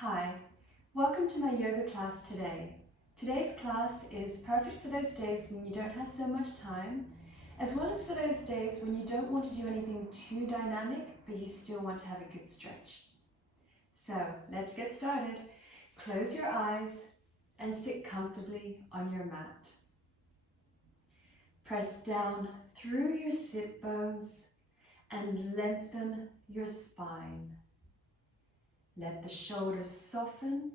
Hi, welcome to my yoga class today. Today's class is perfect for those days when you don't have so much time, as well as for those days when you don't want to do anything too dynamic, but you still want to have a good stretch. So let's get started. Close your eyes and sit comfortably on your mat. Press down through your sit bones and lengthen your spine. Let the shoulders soften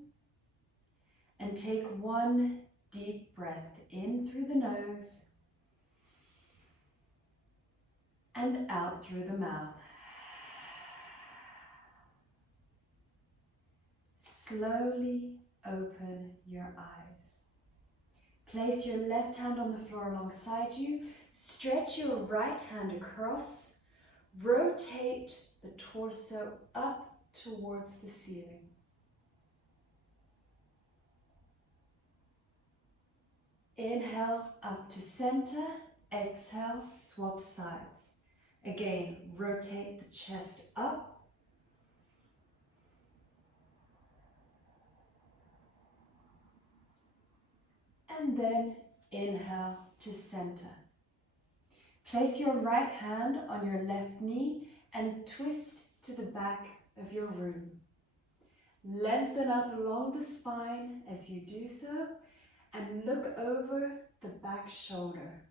and take one deep breath in through the nose and out through the mouth. Slowly open your eyes. Place your left hand on the floor alongside you. Stretch your right hand across. Rotate the torso up towards the ceiling. Inhale up to center. Exhale, swap sides. Again, rotate the chest up. And then inhale to center. Place your right hand on your left knee and twist to the back of your room. Lengthen up along the spine as you do so and look over the back shoulder.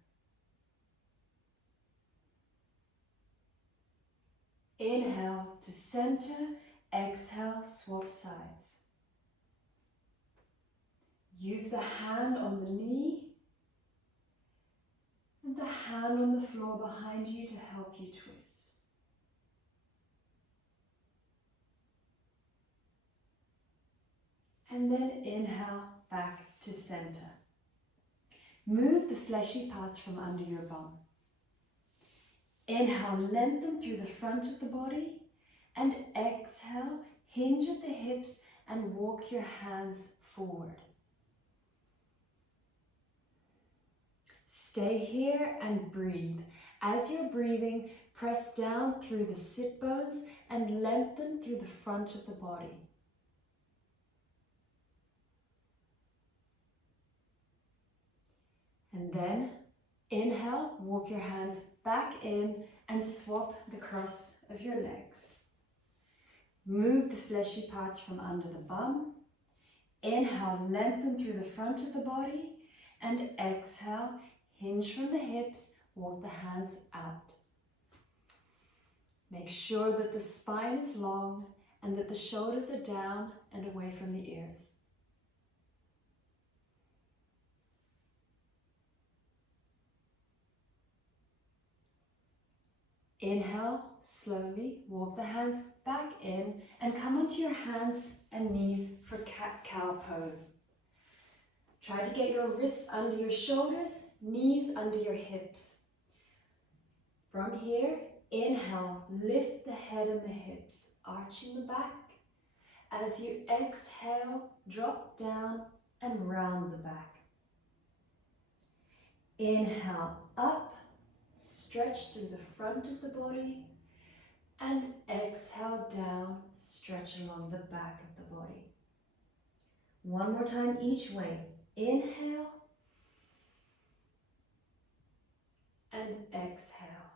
Inhale to center, exhale, swap sides. Use the hand on the knee and the hand on the floor behind you to help you twist. And then inhale back to center. Move the fleshy parts from under your bum. Inhale, lengthen through the front of the body, and exhale, hinge at the hips and walk your hands forward. Stay here and breathe. As you're breathing, press down through the sit bones and lengthen through the front of the body. And then inhale, walk your hands back in and swap the cross of your legs. Move the fleshy parts from under the bum. Inhale, lengthen through the front of the body, and exhale, hinge from the hips, walk the hands out. Make sure that the spine is long and that the shoulders are down and away from the ears. Inhale, slowly walk the hands back in and come onto your hands and knees for cat-cow pose. Try to get your wrists under your shoulders, knees under your hips. From here, inhale, lift the head and the hips, arching the back. As you exhale, drop down and round the back. Inhale, up. Stretch through the front of the body, and exhale down, stretch along the back of the body. One more time each way. Inhale and exhale.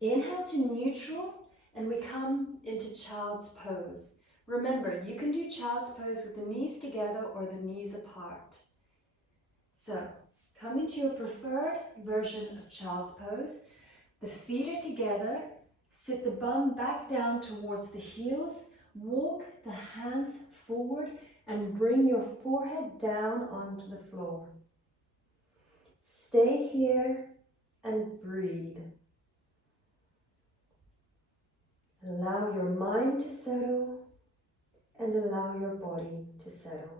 Inhale to neutral and we come into child's pose. Remember, you can do child's pose with the knees together or the knees apart. So, come into your preferred version of child's pose. The feet are together. Sit the bum back down towards the heels. Walk the hands forward and bring your forehead down onto the floor. Stay here and breathe. Allow your mind to settle and allow your body to settle.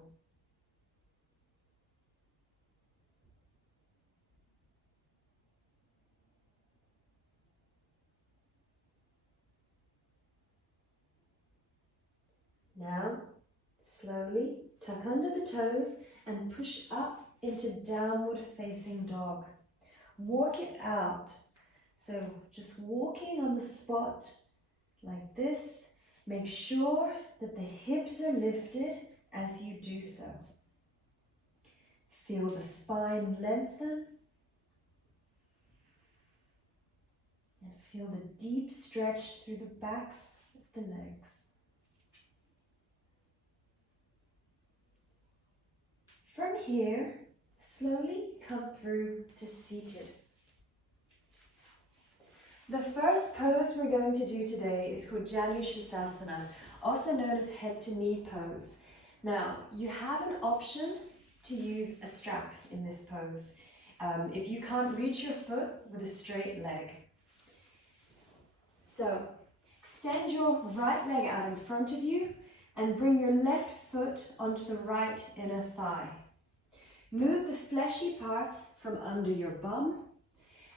Now, slowly tuck under the toes and push up into downward facing dog. Walk it out. So just walking on the spot like this. Make sure that the hips are lifted as you do so. Feel the spine lengthen. And feel the deep stretch through the backs of the legs. From here, slowly come through to seated. The first pose we're going to do today is called Janu Sirsasana, also known as head to knee pose. Now, you have an option to use a strap in this pose if you can't reach your foot with a straight leg. So, extend your right leg out in front of you and bring your left foot onto the right inner thigh. Move the fleshy parts from under your bum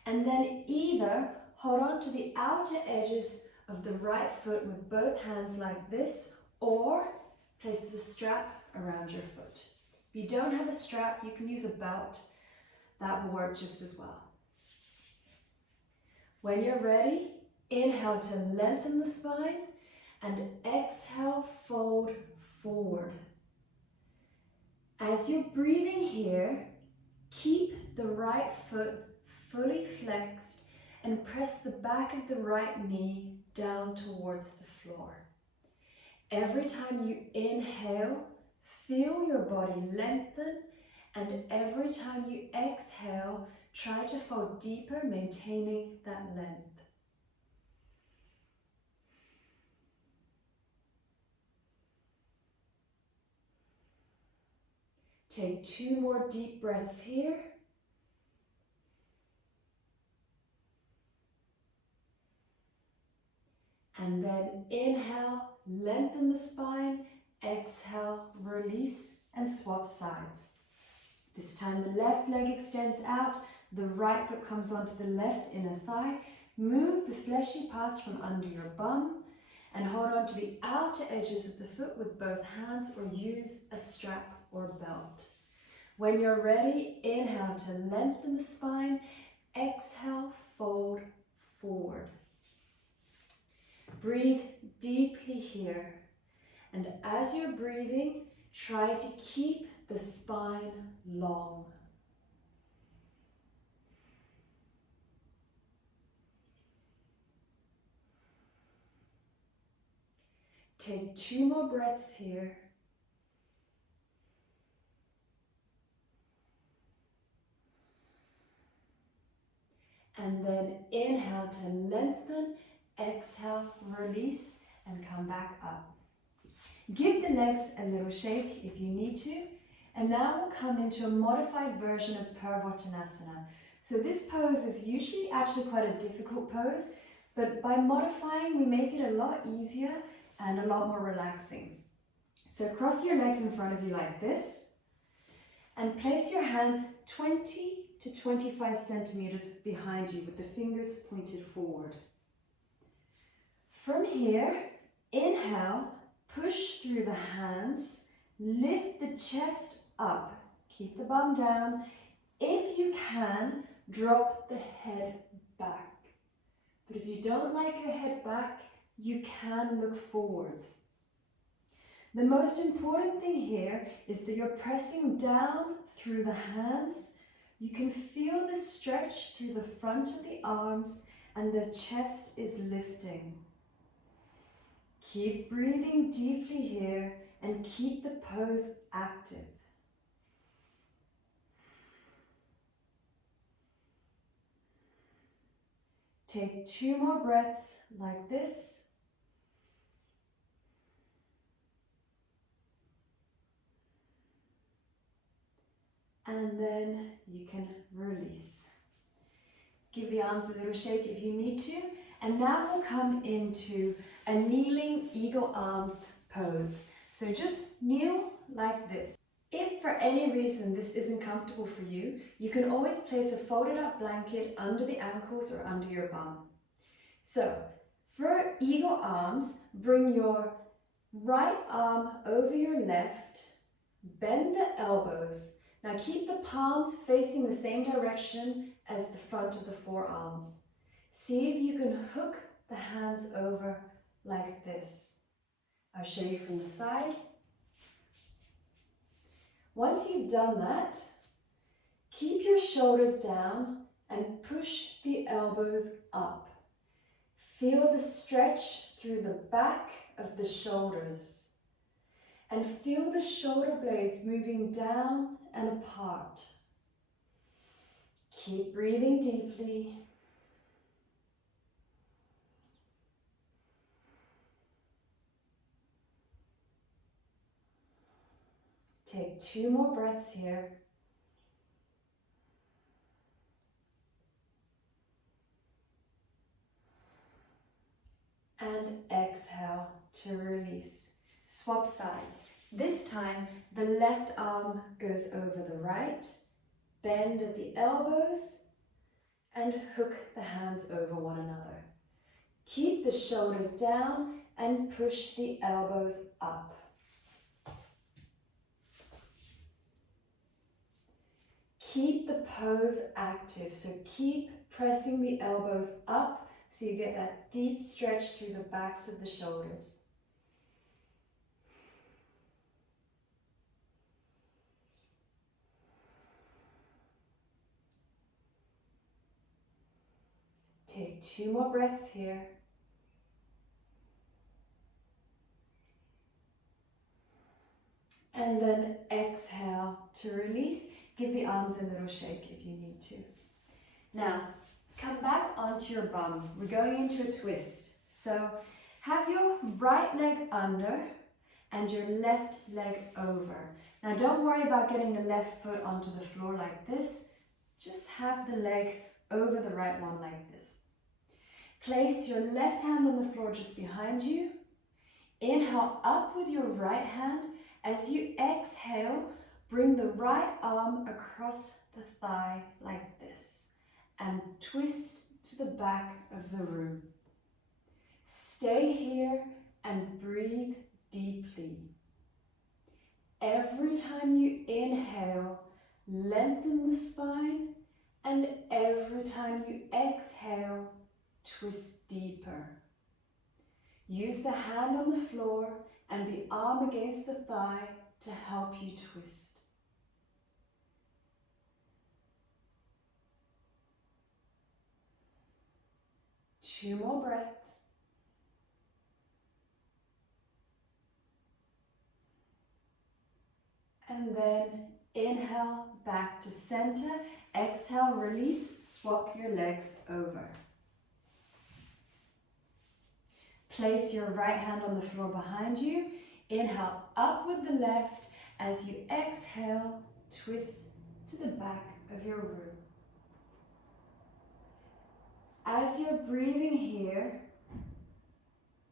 and then either hold on to the outer edges of the right foot with both hands like this, or place the strap around your foot. If you don't have a strap, you can use a belt. That will work just as well. When you're ready, inhale to lengthen the spine and exhale, fold forward. As you're breathing here, keep the right foot fully flexed and press the back of the right knee down towards the floor. Every time you inhale, feel your body lengthen, and every time you exhale, try to fall deeper, maintaining that length. Take 2 more deep breaths here. And then inhale, lengthen the spine, exhale, release, and swap sides. This time the left leg extends out, the right foot comes onto the left inner thigh. Move the fleshy parts from under your bum and hold on to the outer edges of the foot with both hands, or use a strap or belt. When you're ready, inhale to lengthen the spine, exhale, fold forward. Breathe deeply here, and as you're breathing, try to keep the spine long. Take 2 more breaths here. And then inhale to lengthen, exhale, release, and come back up. Give the legs a little shake if you need to. And now we'll come into a modified version of Purvottanasana. So this pose is usually actually quite a difficult pose, but by modifying, we make it a lot easier and a lot more relaxing. So cross your legs in front of you like this, and place your hands 20 to 25 centimeters behind you with the fingers pointed forward. From here, inhale, push through the hands, lift the chest up, keep the bum down. If you can, drop the head back. But if you don't like your head back, you can look forwards. The most important thing here is that you're pressing down through the hands. You can feel the stretch through the front of the arms, and the chest is lifting. Keep breathing deeply here and keep the pose active. Take 2 more breaths like this. And then you can release. Give the arms a little shake if you need to. And now we'll come into a kneeling eagle arms pose. So just kneel like this. If for any reason this isn't comfortable for you, you can always place a folded up blanket under the ankles or under your bum. So for eagle arms, bring your right arm over your left, bend the elbows. Now keep the palms facing the same direction as the front of the forearms. See if you can hook the hands over like this. I'll show you from the side. Once you've done that, keep your shoulders down and push the elbows up. Feel the stretch through the back of the shoulders and feel the shoulder blades moving down and apart. Keep breathing deeply. Take 2 more breaths here. And exhale to release. Swap sides. This time, the left arm goes over the right. Bend at the elbows and hook the hands over one another. Keep the shoulders down and push the elbows up. Keep the pose active, so keep pressing the elbows up so you get that deep stretch through the backs of the shoulders. Take 2 more breaths here. And then exhale to release. Give the arms a little shake if you need to. Now, come back onto your bum. We're going into a twist. So have your right leg under and your left leg over. Now don't worry about getting the left foot onto the floor like this. Just have the leg over the right one like this. Place your left hand on the floor just behind you. Inhale up with your right hand. As you exhale, bring the right arm across the thigh like this and twist to the back of the room. Stay here and breathe deeply. Every time you inhale, lengthen the spine, and every time you exhale, twist deeper. Use the hand on the floor and the arm against the thigh to help you twist. Two more breaths. And then inhale back to center. Exhale, release, swap your legs over. Place your right hand on the floor behind you. Inhale up with the left. As you exhale, twist to the back of your room. As you're breathing here,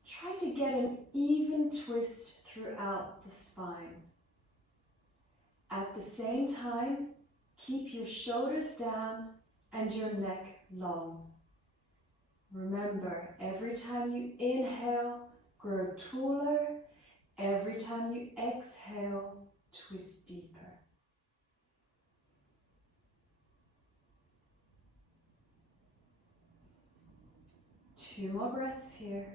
try to get an even twist throughout the spine. At the same time, keep your shoulders down and your neck long. Remember, every time you inhale, grow taller. Every time you exhale, twist deeper. Two more breaths here.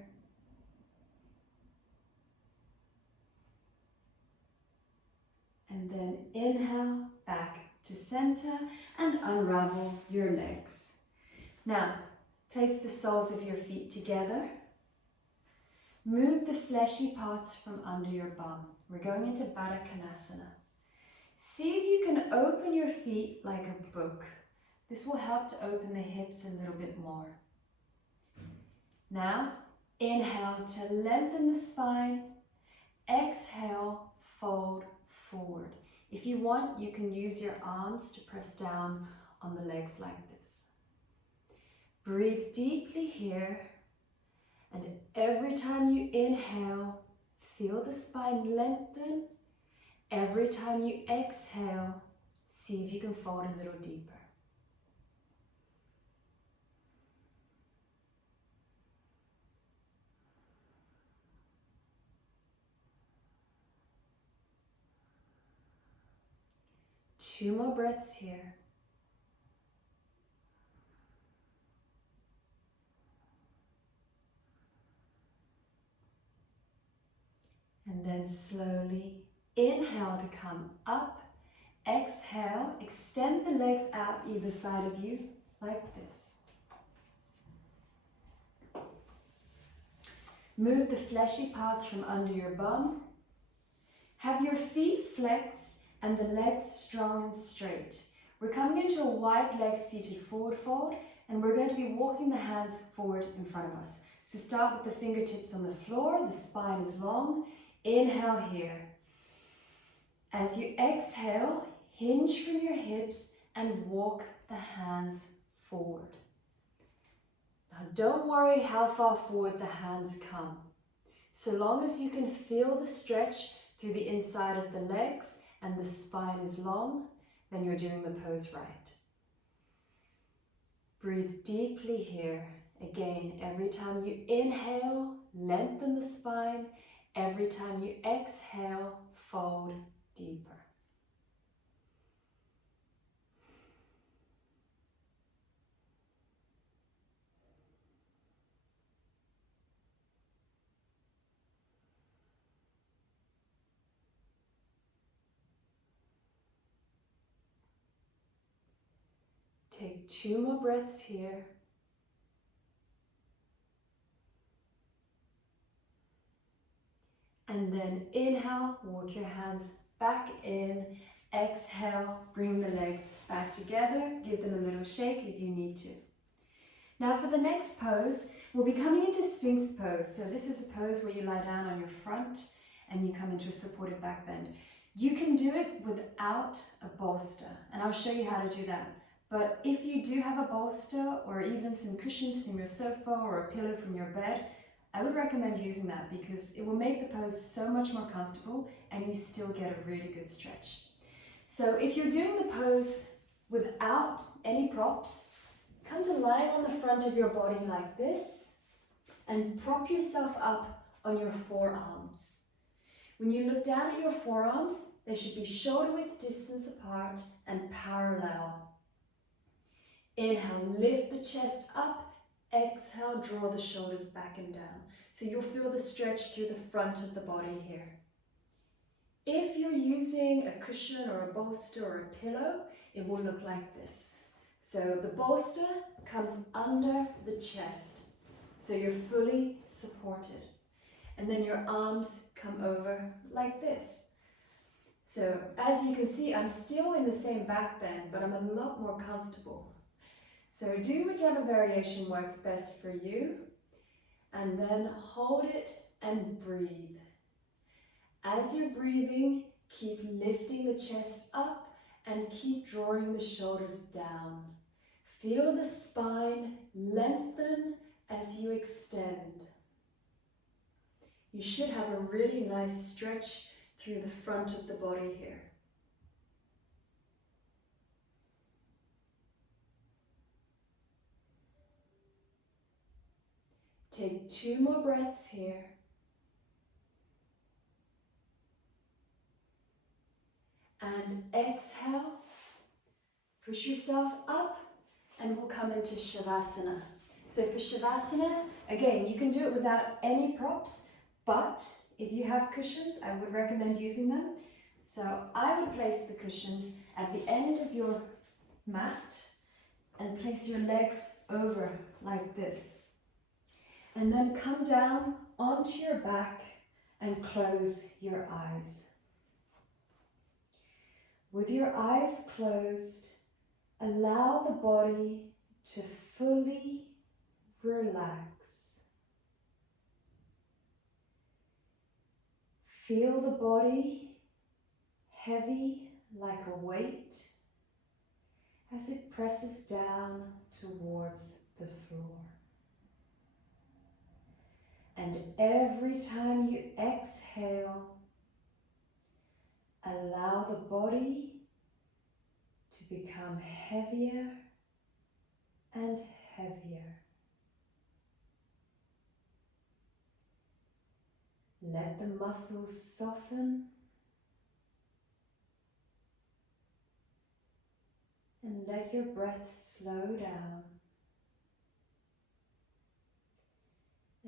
And then inhale back to center and unravel your legs. Now, place the soles of your feet together. Move the fleshy parts from under your bum. We're going into Purvottanasana. See if you can open your feet like a book. This will help to open the hips a little bit more. Now, inhale to lengthen the spine. Exhale, fold forward. If you want, you can use your arms to press down on the legs like this. Breathe deeply here, and every time you inhale, feel the spine lengthen. Every time you exhale, see if you can fold a little deeper. Two more breaths here. slowly inhale to come up. Exhale, extend the legs out either side of you like this. Move the fleshy parts from under your bum. Have your feet flexed and the legs strong and straight. We're coming into a wide leg seated forward fold, and we're going to be walking the hands forward in front of us. So start with the fingertips on the floor, the spine is long. Inhale here. As you exhale, hinge from your hips and walk the hands forward. Now don't worry how far forward the hands come. So long as you can feel the stretch through the inside of the legs and the spine is long, then you're doing the pose right. Breathe deeply here. Again, every time you inhale, lengthen the spine. Every time you exhale, fold deeper. Take 2 more breaths here. And then inhale, walk your hands back in. Exhale, bring the legs back together. Give them a little shake if you need to. Now for the next pose, we'll be coming into Sphinx Pose. So this is a pose where you lie down on your front and you come into a supported back bend. You can do it without a bolster, and I'll show you how to do that. But if you do have a bolster or even some cushions from your sofa or a pillow from your bed, I would recommend using that because it will make the pose so much more comfortable and you still get a really good stretch. So if you're doing the pose without any props, come to lying on the front of your body like this and prop yourself up on your forearms. When you look down at your forearms, they should be shoulder width distance apart and parallel. Inhale, lift the chest up. Exhale, draw the shoulders back and down. So you'll feel the stretch through the front of the body here. If you're using a cushion or a bolster or a pillow, it will look like this. So the bolster comes under the chest, so you're fully supported. And then your arms come over like this. So as you can see, I'm still in the same back bend, but I'm a lot more comfortable. So do whichever variation works best for you, and then hold it and breathe. As you're breathing, keep lifting the chest up and keep drawing the shoulders down. Feel the spine lengthen as you extend. You should have a really nice stretch through the front of the body here. Take 2 more breaths here. And exhale, push yourself up, and we'll come into Savasana. So for Savasana, again, you can do it without any props, but if you have cushions, I would recommend using them. So I would place the cushions at the end of your mat and place your legs over like this. And then come down onto your back and close your eyes. With your eyes closed, allow the body to fully relax. Feel the body heavy like a weight as it presses down towards the floor. And every time you exhale, allow the body to become heavier and heavier. Let the muscles soften and let your breath slow down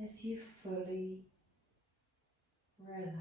as you fully relax.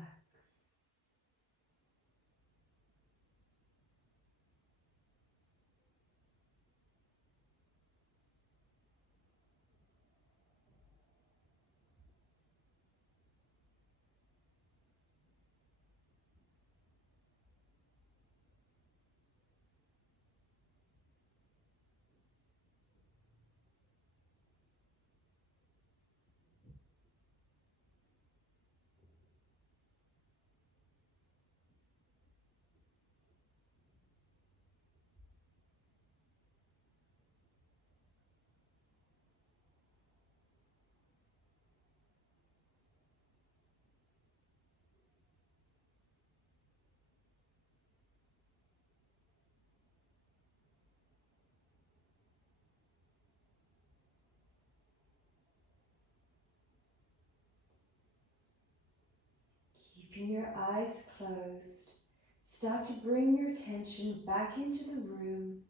Keeping your eyes closed, start to bring your attention back into the room,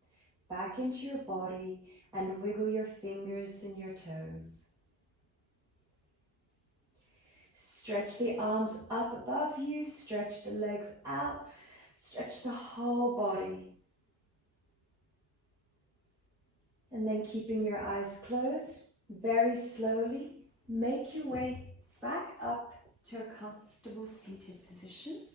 back into your body, and wiggle your fingers and your toes. Stretch the arms up above you, stretch the legs out, stretch the whole body. And then keeping your eyes closed, very slowly, make your way back up to a comfortable seated position.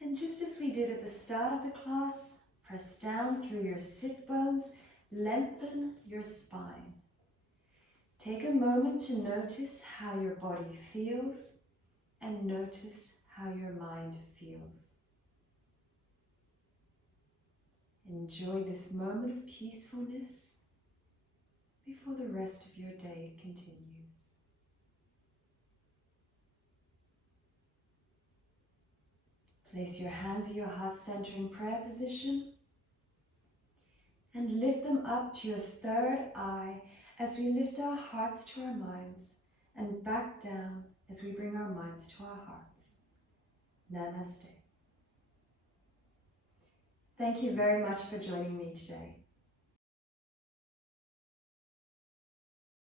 And just as we did at the start of the class, press down through your sit bones, lengthen your spine. Take a moment to notice how your body feels and notice how your mind feels. Enjoy this moment of peacefulness before the rest of your day continues. Place your hands at your heart center in prayer position and lift them up to your third eye as we lift our hearts to our minds and back down as we bring our minds to our hearts. Namaste. Thank you very much for joining me today.